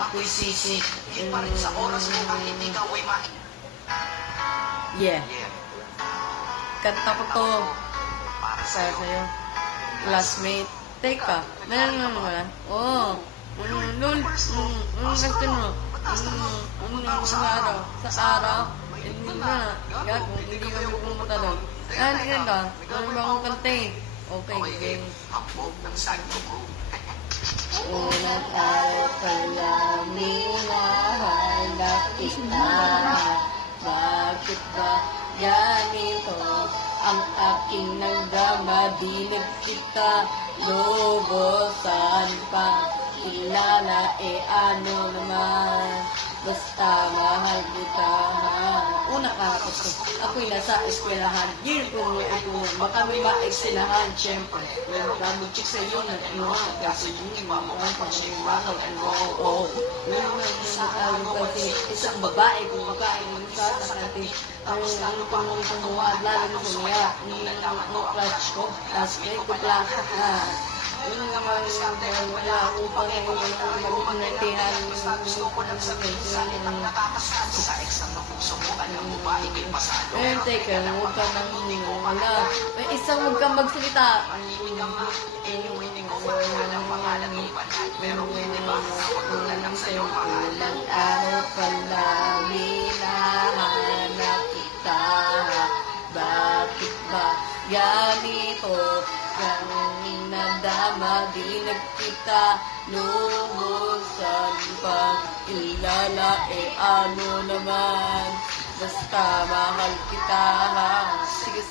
ako'y sisi. Higit pa rin sa oras mo kahit ikaw ay Yeah. Kanta ko to. para Para sa'yo. sa'yo. Classmate. Teka. Meron nga mga. Oo. Lol. Gusto mo. Sa araw. Sa araw. Hindi na. Gago. Hindi kami pumunta doon. Hindi ka. Ano ba akong kanta eh? Okay, game. Hambog ng santo ko. Unang araw pa lang hinahanap kita. Bakit ba ganito ang aking nagdama? Di nagkita, lubusan pa. Kilala ano naman, basta mahal kita. Una gusto, ako'y nasa eskwelahan. Year ko mo ito, baka may ma-ekselahan. Siyempre, meron ka mo chick sa iyo na kasi yun, isang babae kung makain mo sa sakati. Ano pang tumuwad, lalo mo kumiya. Ang clutch ko, aspect ko lang. Yun naman wala akong pag-inatihan. Gusto ko ng sabihin sa litang nakakasado sa eksam ng puso mo. Alam mo ba, ikay pasado. Teka, huwag ka nang wala. May isang huwag kang magsalita. Hindi ko wala ng pangalan ng iba. Pero hindi ba, pagkulan lang sa'yo mahal. Ilang araw pa lang hinahanap kita. Bakit ba ganito? Kang nadama, di nagkita, lumusan pa. Ilala ano naman, basta mahal kita. Sige.